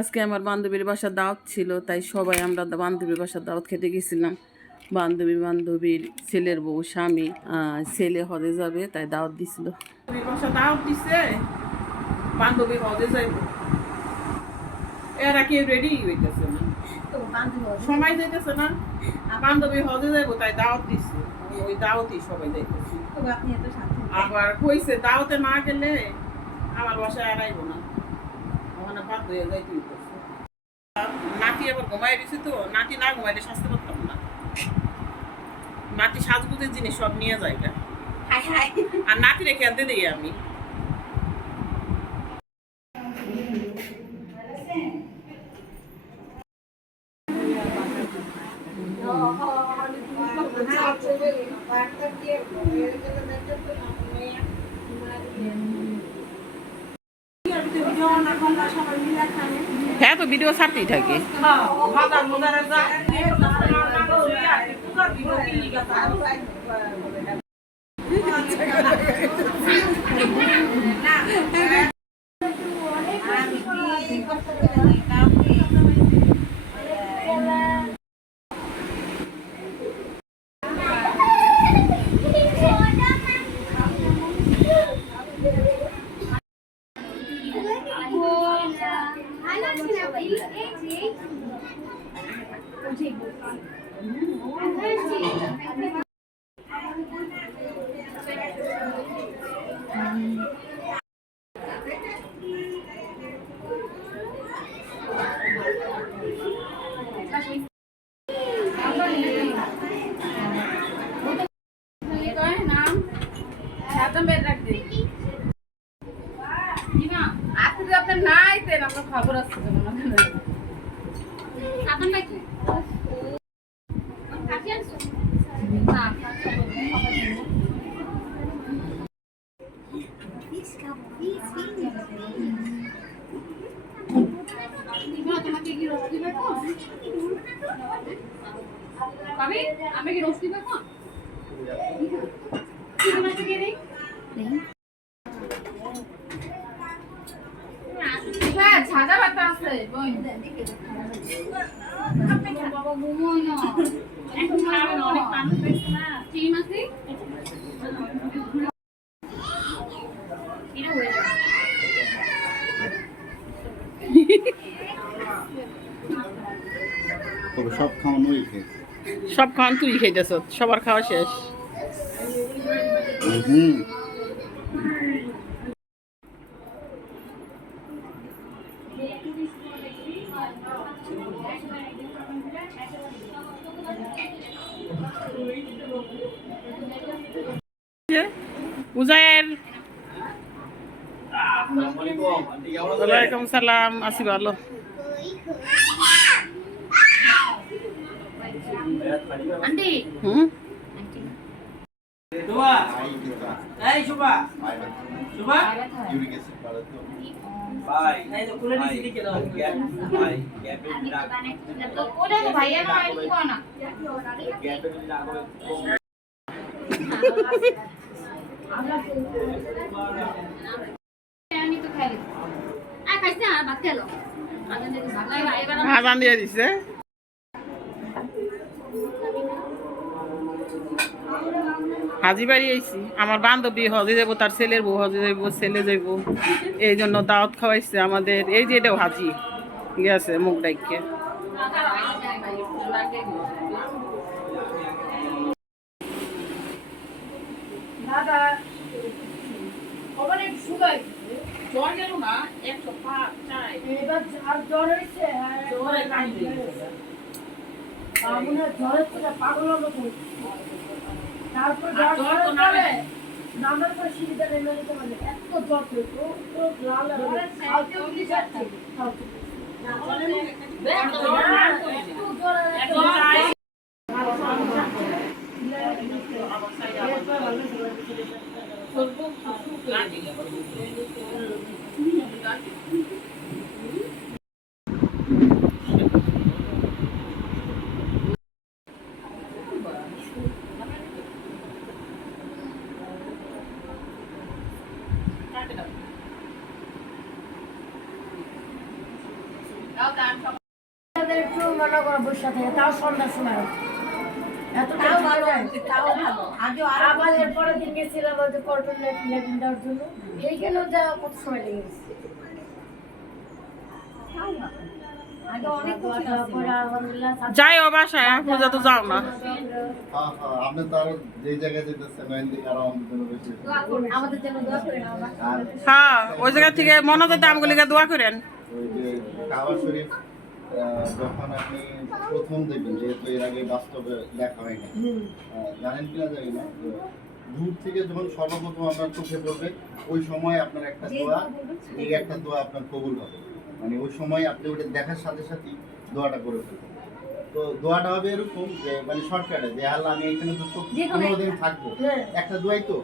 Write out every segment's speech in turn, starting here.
আজকে আমার বান্ধবীর বাসার দাওয়াত ছিল, তাই সবাই আমরা বান্ধবীর বাসার দাওয়াত খেতে গেছিলাম। বান্ধবীর ছেলের বউ, স্বামী, ছেলে হজে যাবে, তাই দাওয়াত দিছিল। বাসা দাওয়াত দিছে, বান্ধবী হজে যাইব, এরা কেউ রেডি হইতেছে না, সময় যাইতেছে না। বান্ধবী হজে যাইব, তাই দাওয়াত দিছে, ওই দাওয়াতই সবাই যাইতেছে। আবার কইছে দাওয়াতে না গেলে আমার বাসায় আড়াইব না, ওখানে বাধ্য হয়ে যাইতে হইতেছে। নাতি আবার ঘুমাই দিছে, তো নাতি না ঘুমাইলে সাজতে পারতাম না। নাতি সাজগুজের জিনিস সব নিয়ে যায়, আর নাতি রেখে আনতে দিই আমি। হ্যাঁ, তো ভিডিও ছাড়তেই থাকে। খবর আছে আমি কি রোস্টি পাবো? ছাদা বাতা আছে বাবা ঘুমোই না, এখন অনেক মানুষ হয়েছে না, টিম আছে এটা হয়ে যাবে। সব খাওয়ান তুই খেয়েছ, সবার খাওয়া শেষ। উজায়ের, ওয়ালাইকুম সালাম, আছি ভালো। আজান দিয়ে দিছে। হাজি বাড়ি আইছি, আমার বান্ধবী হজে যাবো, তার ছেলের বউ হজে যাইব, ছেলে যাইব, এই জন্য দাওয়াত খাওয়াইছে আমাদের। এই যে এটাও হাজি গেছে মুখ ডাইকে। জ্বর গেল না, 105 চাই এবার জ্বর হয়েছে, জ্বরের থেকে পাগল হলো। তারপর জ্বর পরে নামের পর সিঁড়িতে নেমে যেতে পারে, এত জ্বর তো লাল তাদের একটু মনে করো বসে থাকে, তাও সন্ধ্যার সময় এতটাও ভালো, তাও ভালো। আবার এরপরে দিন গেছিলাম ওই যে কর্টন লেটিন দেওয়ার জন্য, এইখানেও যা কত সময় লেগে গেছে। যাই ও বাসায় পূজা তো যাও না। আপনি তো আরো যে জায়গায় যেতেছেন আরো আমাদের জন্য আমাদের জন্য দোয়া করেন। হ্যাঁ, ওই জায়গা থেকে মনোজের দামগুলিকে দোয়া করেন। ওই যে কাবা শরীফ যখন আপনি প্রথম দেখবেন, যেহেতু এর আগে বাস্তবে দেখা হয় না, জানেন কিনা জানি না, তো দূর থেকে যখন সর্বপ্রথম আপনার চোখে পড়বে ওই সময় আপনার একটা দোয়া, এই একটা দোয়া আপনার কবুল হবে। মানে ওই সময় আপনি ওটা দেখার সাথে সাথেই দোয়াটা করে ফেলবেন। তো দোয়াটা হবে এরকম যে মানে শর্টকাটে, যে আল্লাহ আমি এখানে তো 15 দিন থাকবো, একটা দোয়াই তো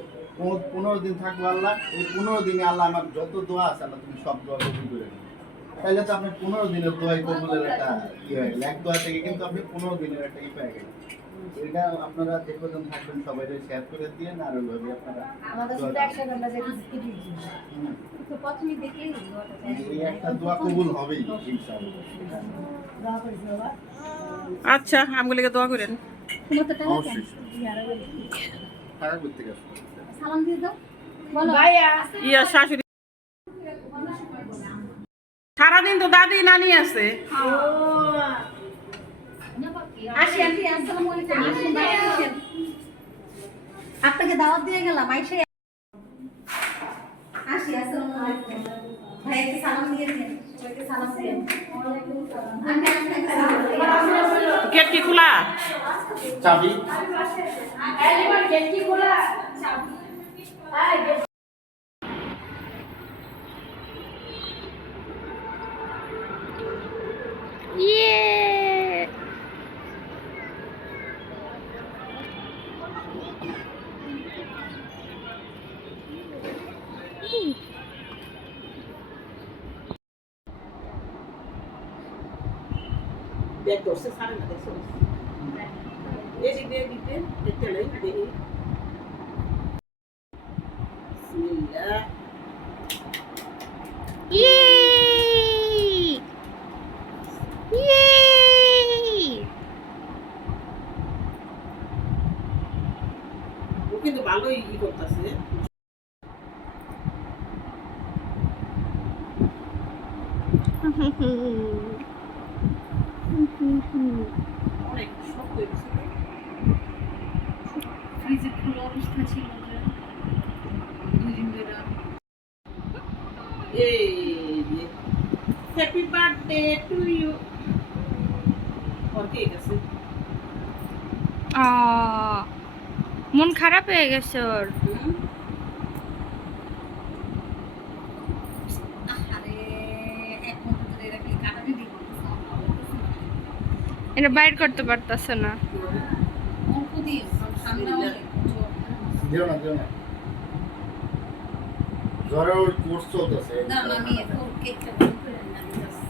15 দিন থাকবো আল্লাহ, এই 15 দিনে আল্লাহ আমার যত দোয়া আছে আল্লাহ তুমি সব দোয়া কবুল করে নেবে। তাহলে তো আপনার 15 দিনের দোয়াই কবুলের একটা হয়ে গেল, এক দোয়া থেকে কিন্তু আপনি 15 দিনের একটা পেয়ে গেলেন। এটা আপনারা যে পর্যন্ত থাকবেন সবাই শেয়ার করে দিয়ে, আর ওইভাবে আপনারা আমাদের সাথে একসাথে আমরা যেতে স্কিপি তো প্রথমে দেখলেই এই একটা দোয়া কবুল হবেই ইনশাআল্লাহ। দোয়া করি বাবা। আচ্ছা, আমগুলিকে দোয়া করেন। অবশ্যই টাকা করতে গেছে সালাম দিয়ে দাও, বলো ভাইয়া। ইয়া শাশুড়ি সারাদিন তো দাদি নানি আছে। আসি আন্টি, আসসালামু আলাইকুম। আসেন ভাই, আসেন। আপনাকে দাওয়াত দিয়ে গেলাম, আইসা আসি। আসসালামু আলাইকুম। ভাইকে সালাম দিয়ে দেন, সবাইকে সালাম দেন। ওয়ালাইকুম সালাম। গেট কি খোলা? চাবি এলিবার গেট কি খোলা? চাবি। এই গেট ব্যাগ ধরছে সারে না দেখছো? এদিক দিয়ে দিতে দেখতে লই দেখি। বিসমিল্লাহ। ও কিন্তু ভালোই করতেছে। অনেক শক্ত হয়েছে। ফ্রিজে খোলা অবস্থা ছিল যে 2 দিন ধরে। Happy birthday to you. ওকে গেছে। মন খারাপ হয়ে গেছে ওর। আরে এক মিনিট ধরে রাখলে কাটাতে দিব। এটা বাইর করতে পারতাছে না। অল্প দিয়ে ঠান্ডা হলে দিও না জ্বরের কোর্স চলতেছে। না আমি কেকটা বন্ধ করে না দিতেছি।